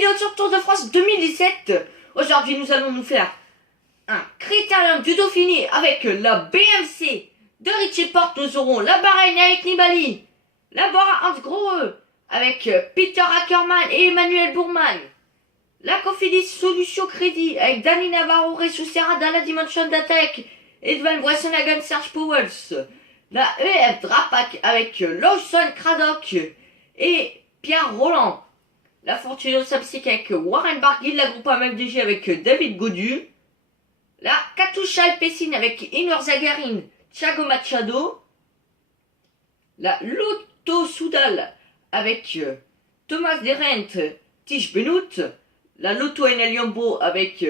vidéo sur Tour de France 2017. Aujourd'hui, nous allons nous faire un Critérium du Dauphiné avec la BMC de Richie Porte. Nous aurons la Bahreïn avec Nibali, la Bora Hans Grohe avec Peter Ackermann et Emmanuel Bourman, la Cofidis Solution Crédit avec Dani Navarro, Ressus Serra, la Dimension d'Attaque, Edvan Boissonhagen, Serge Powels, la EF Drapac avec Lawson Craddock et Pierre Roland, la Fortuno Samsic avec Warren Barguil, la groupe MFDG avec David Godu, la Katusha Alpecin avec Inor Zagarin, Thiago Machado, la Lotto Soudal avec Thomas Derent, Tish Benoît, la Lotto Enel Yombo avec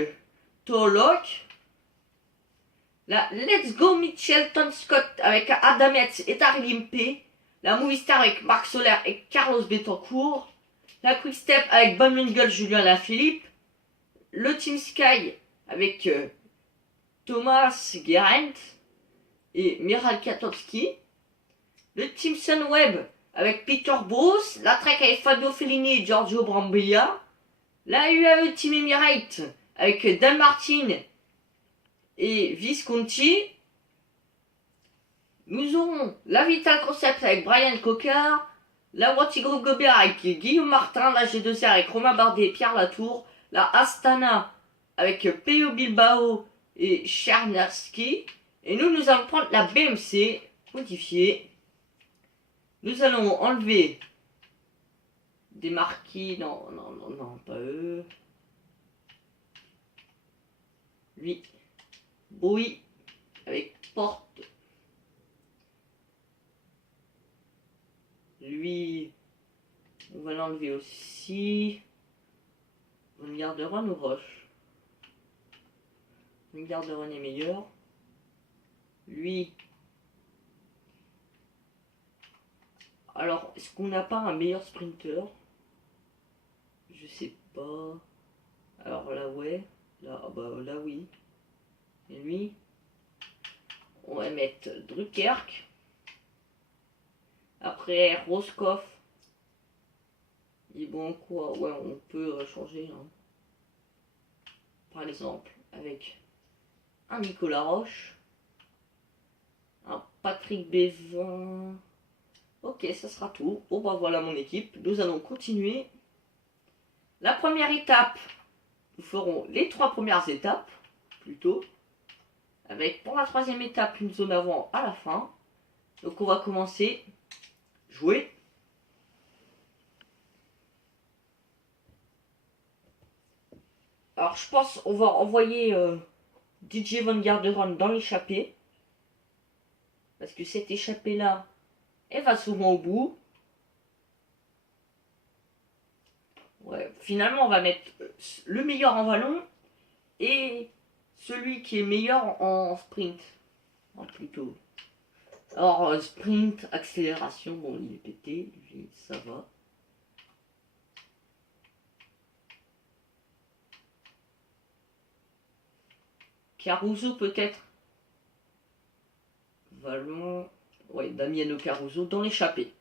Tolok, la Let's Go Mitchelton Scott avec Adam Yates et Tari Limpe, la Movistar avec Marc Soler et Carlos Betancourt, la Quick Step avec Van Mungel, Julien Lafilippe, le Team Sky avec Thomas Geraint et Miral Katowski, le Team Sunweb avec Peter Bos, la Trek avec Fabio Fellini et Giorgio Brambilla, la UAE Team Emirates avec Dan Martin et Visconti. Nous aurons la Vital Concept avec Brian Cocard, la Watty Group Gobert avec Guillaume Martin, la G2R avec Romain Bardet et Pierre Latour, la Astana avec Peyo Bilbao et Chernarski. Et nous allons prendre la BMC modifiée. Nous allons enlever des marquis, non, pas eux. Lui, Boui avec Porte. Lui, on va l'enlever aussi. On garde Ron ou Roche? On garde Ron est meilleur. Lui. Alors, est-ce qu'on n'a pas un meilleur sprinter? Je sais pas. Alors là, ouais. Là, bah là, oui. Et lui, on va mettre Druckerk. Après, Roscoff. Il est bon quoi? Ouais, on peut changer. Hein. Par exemple, avec un Nicolas Roche. Un Patrick Bévin. Ok, ça sera tout. Bon, bah voilà mon équipe. Nous allons continuer. La première étape, nous ferons les 3 premières étapes, plutôt. Avec pour la 3e étape, une zone avant à la fin. Donc on va commencer. Jouer. Alors je pense on va envoyer DJ Van Garderen dans l'échappée. Parce que cette échappée là, elle va souvent au bout. Ouais, finalement on va mettre le meilleur en vallon et celui qui est meilleur en sprint. Plutôt. Alors sprint, accélération, bon il est pété, lui, ça va. Caruso peut-être. Vallon. Ouais, Damiano Caruso dans l'échappée.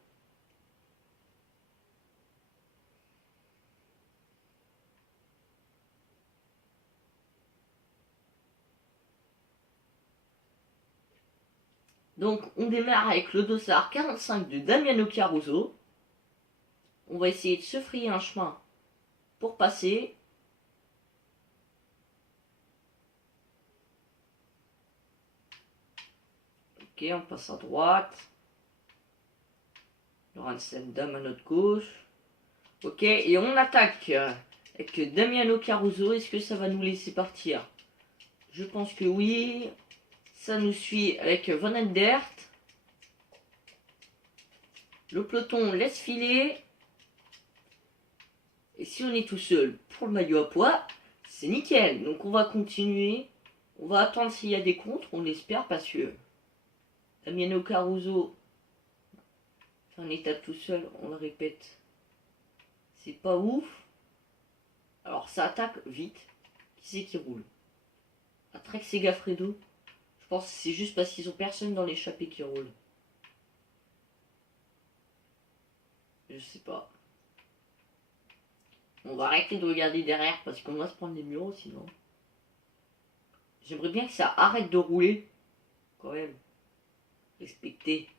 Donc on démarre avec le dossard 45 de Damiano Caruso. On va essayer de se frayer un chemin pour passer. Ok, on passe à droite. Il y aura une scène dame à notre gauche. Ok, et on attaque avec Damiano Caruso. Est-ce que ça va nous laisser partir? Je pense que oui. Ça nous suit avec Van Endert. Le peloton laisse filer. Et si on est tout seul pour le maillot à pois, c'est nickel. Donc on va continuer. On va attendre s'il y a des contres. On l'espère parce que Damiano Caruso fait un étape tout seul. On le répète. C'est pas ouf. Alors ça attaque vite. Qui c'est qui roule? À Trek Segafredo. Je pense que c'est juste parce qu'ils ont personne dans l'échappée qui roule. Je sais pas. On va arrêter de regarder derrière parce qu'on va se prendre les murs sinon. J'aimerais bien que ça arrête de rouler. Quand même. Respecter.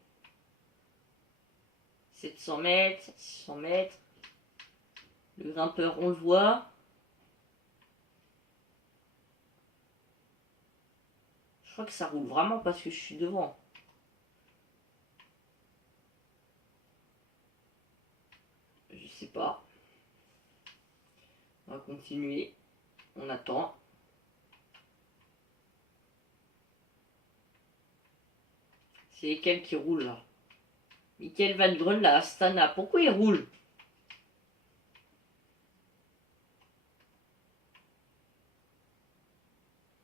700 mètres, 600 mètres. Le grimpeur, on le voit. Je crois que ça roule vraiment parce que je suis devant. Je sais pas. On va continuer. On attend. C'est lesquels qui roulent là? Michael Van Grun, la Astana. Pourquoi il roule?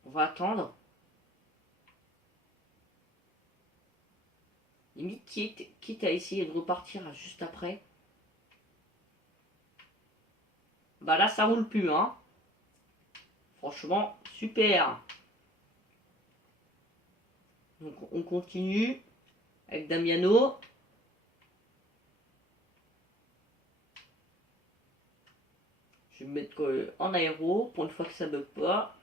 On va attendre. Limite, quitte à essayer de repartir juste après. Bah là, ça roule plus, hein. Franchement, super. Donc, on continue avec Damiano. Je vais me mettre en aéro pour une fois que ça bug pas.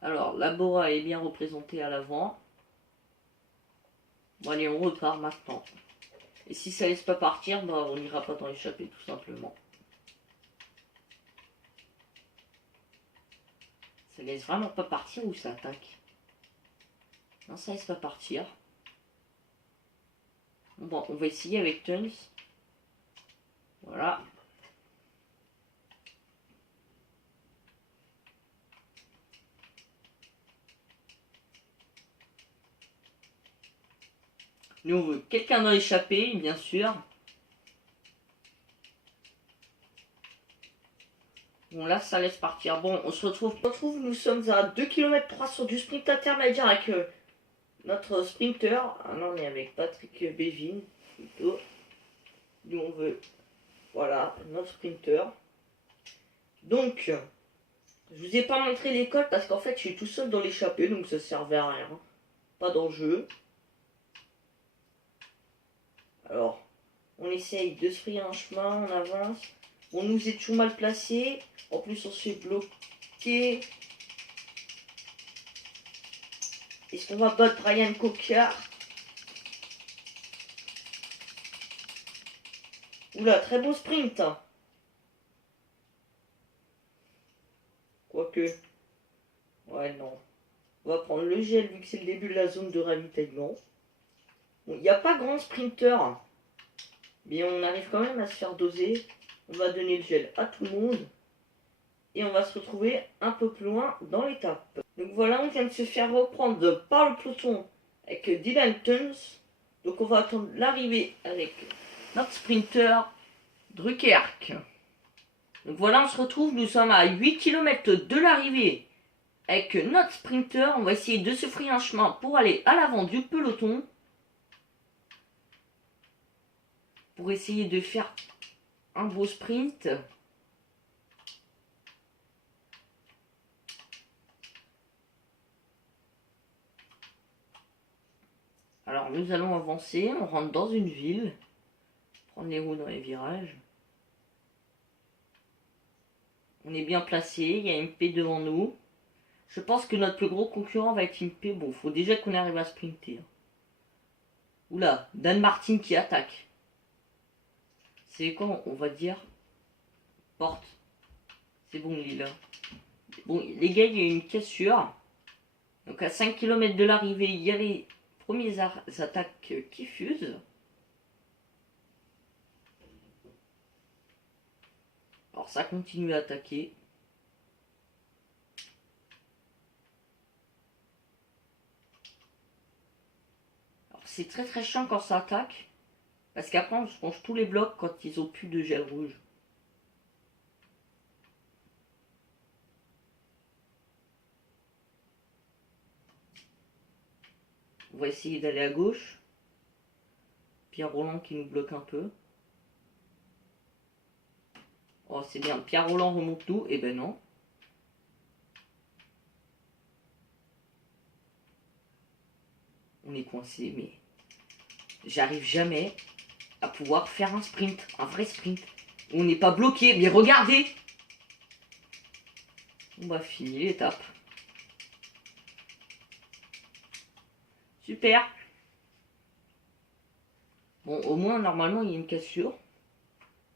Alors, la Bora est bien représentée à l'avant. Bon, allez, on repart maintenant. Et si ça laisse pas partir, bah, on n'ira pas dans l'échappée, tout simplement. Ça laisse vraiment pas partir ou ça attaque? Non, ça laisse pas partir. Bon, on va essayer avec Tuns. Voilà. Nous, on veut quelqu'un dans l'échappée, bien sûr. Bon, là, ça laisse partir. Bon, on se retrouve. Nous sommes à 2 km 3 sur du sprint intermédiaire avec notre sprinter. Ah non, on est avec Patrick Bévin, plutôt. Nous, on veut... Voilà, notre sprinter. Donc, je vous ai pas montré l'école parce qu'en fait, je suis tout seul dans l'échappée, donc ça servait à rien. Pas d'enjeu. Alors, on essaye de se frayer un chemin, on avance. On nous est toujours mal placé. En plus, on se fait bloquer. Est-ce qu'on va battre Brian Coquard? Oula, très beau sprint. Quoique. Ouais, non. On va prendre le gel vu que c'est le début de la zone de ravitaillement. Bon, il n'y a pas grand sprinter. Mais on arrive quand même à se faire doser. On va donner le gel à tout le monde. Et on va se retrouver un peu plus loin dans l'étape. Donc voilà, on vient de se faire reprendre par le peloton avec Dylan Tuns. Donc on va attendre l'arrivée avec notre sprinter Druckerk. Donc voilà, on se retrouve, nous sommes à 8 km de l'arrivée avec notre sprinter. On va essayer de se frayer un chemin pour aller à l'avant du peloton. Pour essayer de faire un beau sprint. Alors nous allons avancer, on rentre dans une ville. Prendre les roues dans les virages. On est bien placé, il y a MP devant nous. Je pense que notre plus gros concurrent va être MP. Bon, faut déjà qu'on arrive à sprinter. Oula, Dan Martin qui attaque. C'est quoi, on va dire? Porte. C'est bon, il est là. Bon, les gars, il y a une cassure. Donc à 5 km de l'arrivée, il y a les premières attaques qui fusent. Alors ça continue à attaquer. Alors c'est très très chiant quand ça attaque. Parce qu'après on se mange tous les blocs quand ils ont plus de gel rouge. On va essayer d'aller à gauche. Pierre Roland qui nous bloque un peu. Oh c'est bien, Pierre Roland remonte nous. Eh ben non. On est coincé mais j'arrive jamais. à pouvoir faire un sprint, un vrai sprint. On n'est pas bloqué, mais regardez. On va finir l'étape. Super. Bon, au moins, normalement, il y a une cassure.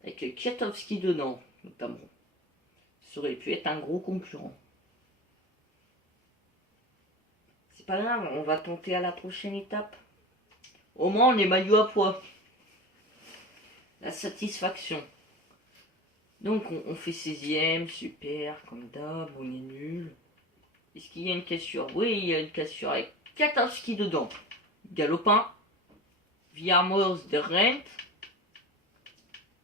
Avec Kwiatkowski dedans, notamment. Ça aurait pu être un gros concurrent. C'est pas grave, on va tenter à la prochaine étape. Au moins, on est maillot à poids. La satisfaction. Donc, on fait 16ème, super, comme d'hab, on est nul. Est-ce qu'il y a une cassure? Oui, il y a une cassure avec Kwiatkowski dedans. Galopin. Villarmoz de Rent.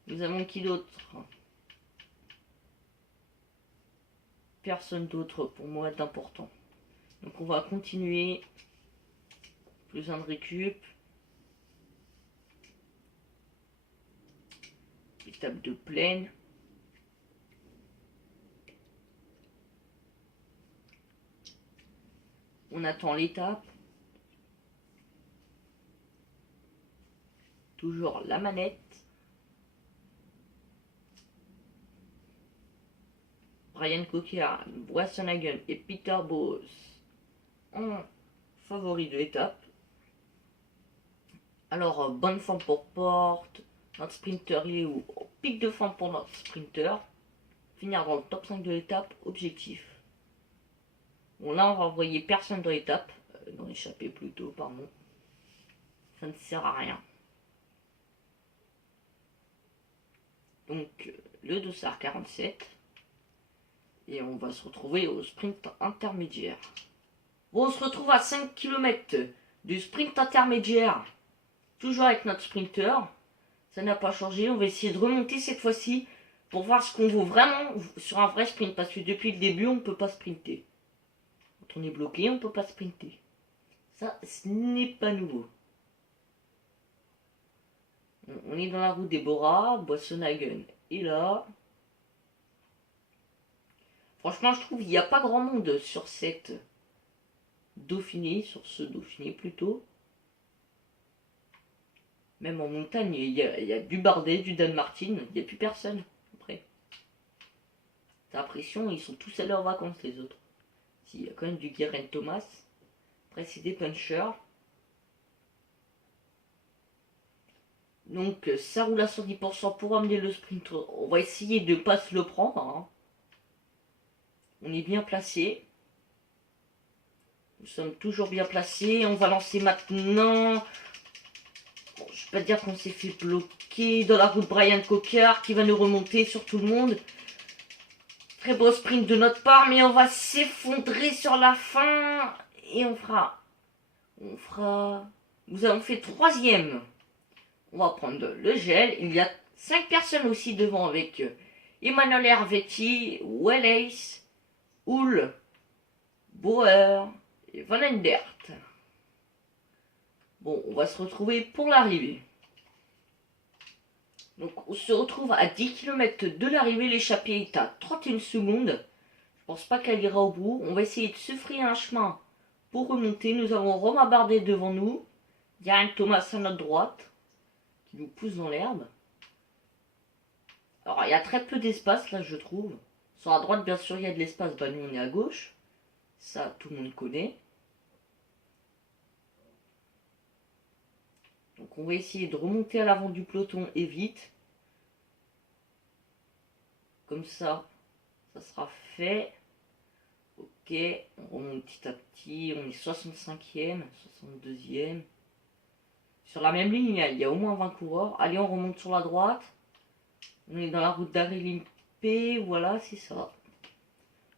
Nous avons qui d'autre? Personne d'autre pour moi d'important. Donc on va continuer. Plus un de récup. Étape de plaine. On attend l'étape. Toujours la manette. Brian Coquillard, Boissonhagen et Peter Bos en favori de l'étape. Alors, bonne forme pour Porte. Notre sprinter, il est où? Pic de forme pour notre sprinter. Finir dans le top 5 de l'étape, objectif. Bon, là, on va envoyer personne dans l'étape. Dans l'échappée plutôt, pardon. Ça ne sert à rien. Donc, le dossard 47. Et on va se retrouver au sprint intermédiaire. Bon, on se retrouve à 5 km du sprint intermédiaire. Toujours avec notre sprinter. Ça n'a pas changé. On va essayer de remonter cette fois-ci pour voir ce qu'on vaut vraiment sur un vrai sprint. Parce que depuis le début, on ne peut pas sprinter. Quand on est bloqué, on ne peut pas sprinter. Ça, ce n'est pas nouveau. On est dans la route des Bora, Boissonhagen. Et là... Franchement, je trouve qu'il n'y a pas grand monde sur cette Dauphiné, sur ce Dauphiné plutôt. Même en montagne, il y a du Bardet, du Dan Martin, il n'y a plus personne après. T'as l'impression ils sont tous allés en vacances les autres. Si, il y a quand même du Guérin Thomas. Après c'est des punchers. Donc ça roule à 110% pour amener le sprint. On va essayer de ne pas se le prendre. Hein. On est bien placé. Nous sommes toujours bien placés. On va lancer maintenant. Bon, je ne vais pas dire qu'on s'est fait bloquer dans la route Brian Coquillard qui va nous remonter sur tout le monde. Très beau sprint de notre part, mais on va s'effondrer sur la fin. Et on fera... Nous avons fait 3ème. On va prendre le gel. Il y a 5 personnes aussi devant avec Emmanuel Hervetti, Wallace, Hull, Bauer et Van Endert. Bon, on va se retrouver pour l'arrivée. Donc on se retrouve à 10 km de l'arrivée. L'échappée est à 31 secondes. Je pense pas qu'elle ira au bout. On va essayer de se frayer un chemin pour remonter. Nous avons Romain Bardet devant nous. Guérin Thomas à notre droite qui nous pousse dans l'herbe. Alors il y a très peu d'espace là je trouve. Sur la droite bien sûr il y a de l'espace. Bah nous on est à gauche. Ça tout le monde connaît. Donc on va essayer de remonter à l'avant du peloton et vite. Comme ça, ça sera fait. Ok, on remonte petit à petit. On est 65e, 62e. Sur la même ligne, il y a au moins 20 coureurs. Allez, on remonte sur la droite. On est dans la route d'Arry-Limpé. Voilà, c'est ça.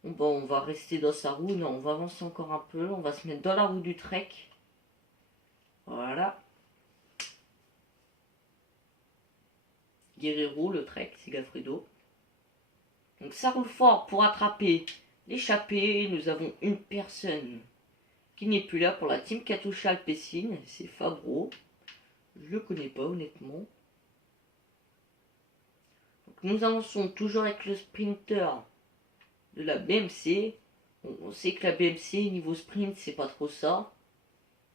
Bon, on va rester dans sa roue. Non, on va avancer encore un peu. On va se mettre dans la roue du Trek. Voilà. Guerrero, le Trek, c'est Gaffredo. Donc ça roule fort pour attraper l'échappée. Nous avons une personne qui n'est plus là pour la team Katusha Alpecin. C'est Fabro. Je le connais pas honnêtement. Donc nous avançons toujours avec le sprinter de la BMC. On sait que la BMC niveau sprint c'est pas trop ça.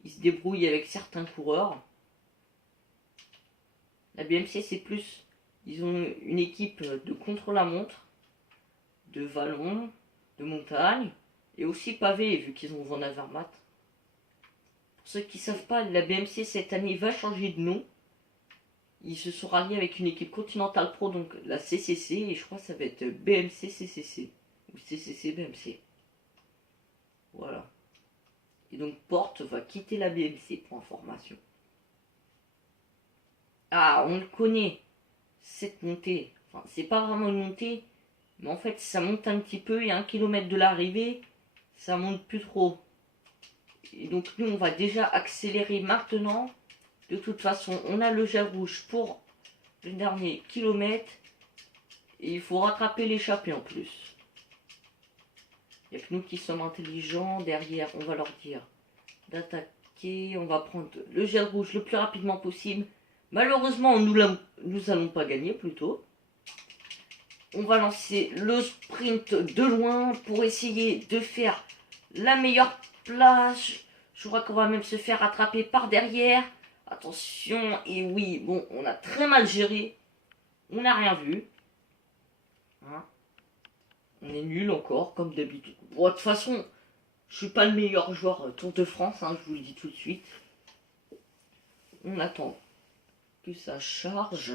Il se débrouille avec certains coureurs. La BMC, c'est plus. Ils ont une équipe de contre-la-montre, de vallon, de montagne, et aussi pavé, vu qu'ils ont Van Avermaet. Pour ceux qui ne savent pas, la BMC cette année va changer de nom. Ils se sont ralliés avec une équipe Continental Pro, donc la CCC, et je crois que ça va être BMC CCC, ou CCC BMC. Voilà. Et donc Porte va quitter la BMC pour information. Ah, on le connaît, cette montée. Enfin, c'est pas vraiment une montée, mais en fait, ça monte un petit peu, et à 1 km de l'arrivée, ça monte plus trop. Et donc nous, on va déjà accélérer maintenant. De toute façon, on a le gel rouge pour le dernier kilomètre. Et il faut rattraper l'échappée en plus. Il n'y a que nous qui sommes intelligents. Derrière, on va leur dire d'attaquer. On va prendre le gel rouge le plus rapidement possible. Malheureusement, nous allons pas gagner plutôt. On va lancer le sprint de loin pour essayer de faire la meilleure place. Je crois qu'on va même se faire attraper par derrière. Attention, et oui, bon, on a très mal géré. On n'a rien vu. Hein, on est nul encore, comme d'habitude. Bon, de toute façon, je suis pas le meilleur joueur Tour de France, hein, je vous le dis tout de suite. On attend que ça charge.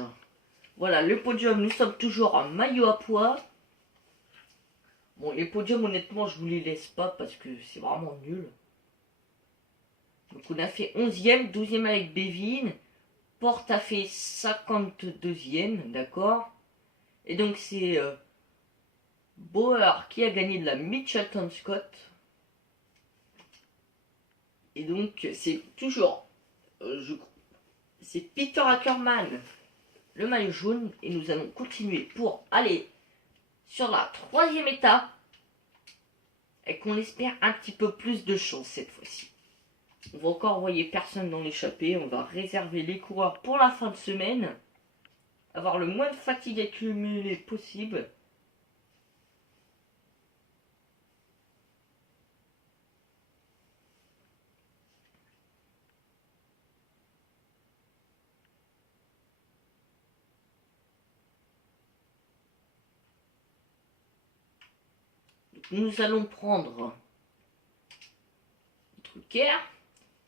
Voilà, le podium, nous sommes toujours en maillot à pois. Bon, les podiums, honnêtement, je vous les laisse pas parce que c'est vraiment nul. Donc on a fait 11e, 12e avec Bévin. Porte a fait 52e, d'accord. Et donc c'est Bauer qui a gagné de la Mitchelton Scott. Et donc c'est toujours, c'est Peter Ackerman, le maillot jaune. Et nous allons continuer pour aller sur la 3e étape. Et qu'on espère un petit peu plus de chance cette fois-ci. On va encore envoyer personne dans l'échappée. On va réserver les coureurs pour la fin de semaine. Avoir le moins de fatigue accumulée possible. Donc, nous allons prendre Drucker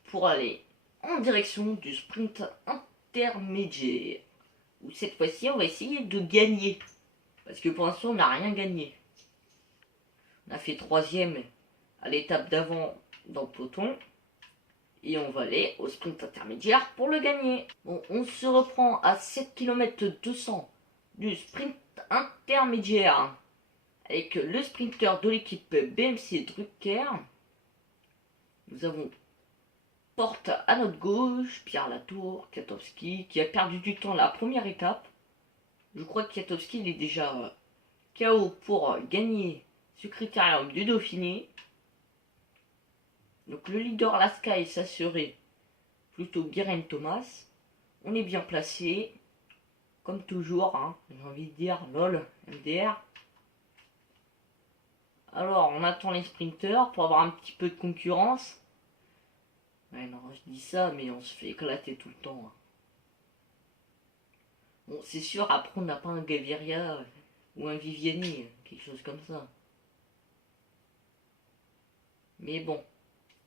pour aller en direction du sprint intermédiaire. Où cette fois-ci, on va essayer de gagner. Parce que pour l'instant, on n'a rien gagné. On a fait 3e à l'étape d'avant dans le peloton. Et on va aller au sprint intermédiaire pour le gagner. Bon, on se reprend à 7 km 200 du sprint intermédiaire. Avec le sprinter de l'équipe BMC Drucker. Nous avons Porte à notre gauche, Pierre Latour, Kwiatkowski, qui a perdu du temps la première étape. Je crois que Kwiatkowski il est déjà KO pour gagner ce critérium du Dauphiné. Donc le leader Lasky, ça serait plutôt Geraint Thomas. On est bien placé, comme toujours, hein, j'ai envie de dire, lol, MDR. Alors on attend les sprinters pour avoir un petit peu de concurrence. Ouais, non, je dis ça, mais on se fait éclater tout le temps. Hein. Bon, c'est sûr, après, on n'a pas un Gaviria ou un Viviani, quelque chose comme ça. Mais bon,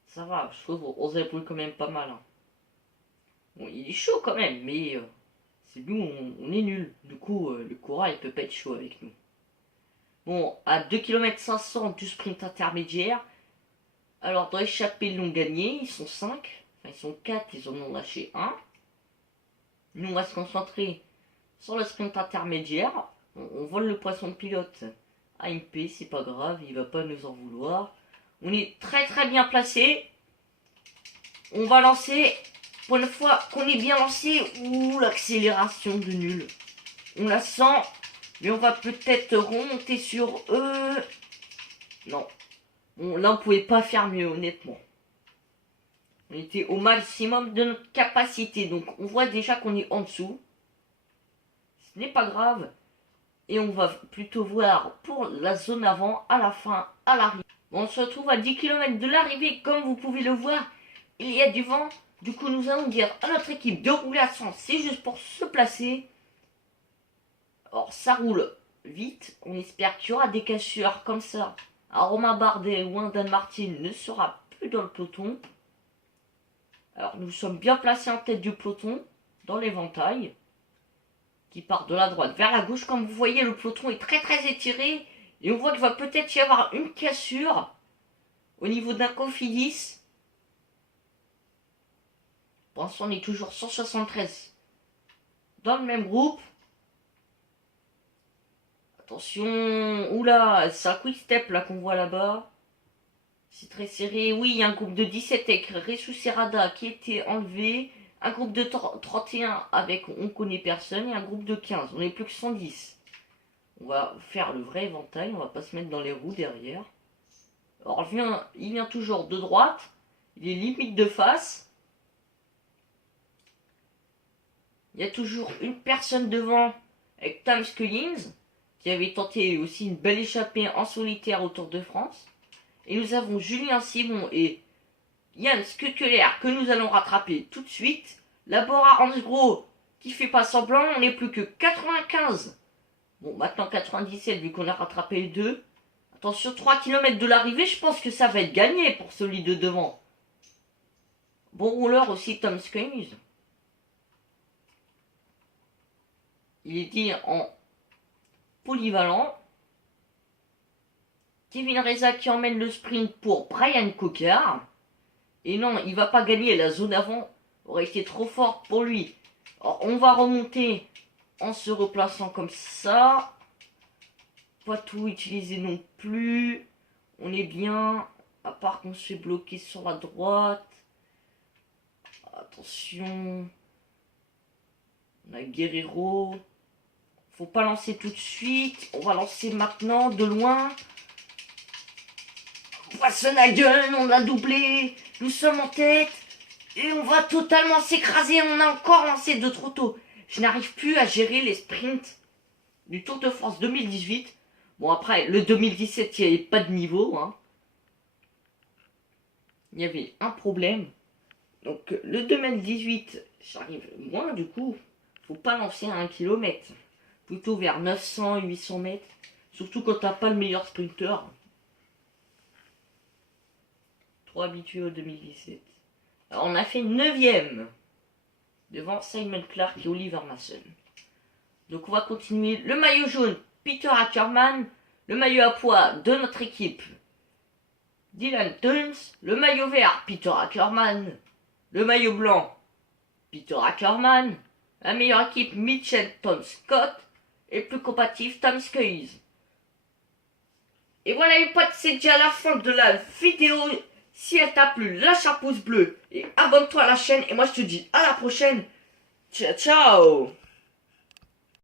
ça va, je trouve on se débrouille quand même pas mal. Hein. Bon, il est chaud quand même, mais c'est nous, on est nul. Du coup, le coureur, il peut pas être chaud avec nous. Bon, à 2 km 500 du sprint intermédiaire. Alors, dans l'échappée, ils l'ont gagné. Ils sont 5. Enfin, ils sont 4. Ils en ont lâché 1. Nous, on va se concentrer sur le sprint intermédiaire. On vole le poisson de pilote. AMP, c'est pas grave. Il va pas nous en vouloir. On est très très bien placé. On va lancer. Pour une fois qu'on est bien lancé. Ouh, l'accélération de nul. On la sent. Mais on va peut-être remonter sur eux. Non. Bon, là, on pouvait pas faire mieux, honnêtement. On était au maximum de notre capacité. Donc, on voit déjà qu'on est en dessous. Ce n'est pas grave. Et on va plutôt voir pour la zone avant, à la fin, à l'arrivée. Bon, on se retrouve à 10 km de l'arrivée. Comme vous pouvez le voir, il y a du vent. Du coup, nous allons dire à notre équipe de rouler à 100, c'est juste pour se placer. Alors, ça roule vite. On espère qu'il y aura des cassures comme ça. Un Romain Bardet ou un Dan Martin ne sera plus dans le peloton. Alors, nous sommes bien placés en tête du peloton, dans l'éventail, qui part de la droite vers la gauche. Comme vous voyez, le peloton est très très étiré. Et on voit qu'il va peut-être y avoir une cassure au niveau d'un Cofidis. Pour l'instant, on est toujours 173 dans le même groupe. Attention, oula, c'est un quick step là qu'on voit là-bas. C'est très serré. Oui, il y a un groupe de 17 avec Ressus Serrada qui était enlevé. Un groupe de 31 avec on connaît personne. Et un groupe de 15. On n'est plus que 110. On va faire le vrai éventail. On va pas se mettre dans les roues derrière. Alors il vient toujours de droite. Il est limite de face. Il y a toujours une personne devant avec Tom Scullins qui avait tenté aussi une belle échappée en solitaire au Tour de France. Et nous avons Julien Simon et Yann Scukeler que nous allons rattraper tout de suite. La Bora Hansgrohe qui fait pas semblant, on n'est plus que 95. Bon, maintenant 97 vu qu'on a rattrapé les deux. Attention, 3 km de l'arrivée, je pense que ça va être gagné pour celui de devant. Bon rouleur aussi Tom Scullins. Il est dit en polyvalent. Kevin Reza qui emmène le sprint pour Brian Cocard. Et non, il va pas gagner. La zone avant aurait été trop forte pour lui. Alors, on va remonter en se replaçant comme ça. Pas tout utiliser non plus. On est bien. À part qu'on se fait bloquer sur la droite. Attention. On a Guerrero. Faut pas lancer tout de suite. On va lancer maintenant de loin. Wassenhagen, on a doublé. Nous sommes en tête. Et on va totalement s'écraser. On a encore lancé de trop tôt. Je n'arrive plus à gérer les sprints du Tour de France 2018. Bon, après, le 2017, il n'y avait pas de niveau. Hein. Il y avait un problème. Donc, le 2018, j'arrive moins du coup. Faut pas lancer à 1 km. Plutôt vers 900, 800 mètres. Surtout quand t'as pas le meilleur sprinter. Trop habitué au 2017. Alors on a fait 9ème. Devant Simon Clark et Oliver Massen. Donc on va continuer. Le maillot jaune, Peter Ackermann. Le maillot à pois de notre équipe, Dylan Teuns. Le maillot vert, Peter Ackermann. Le maillot blanc, Peter Ackermann. La meilleure équipe, Mitchell Tom Scott. Et plus compatible, Tom Scullins. Et voilà les potes, c'est déjà la fin de la vidéo. Si elle t'a plu, lâche un pouce bleu et abonne-toi à la chaîne. Et moi je te dis à la prochaine. Ciao ciao.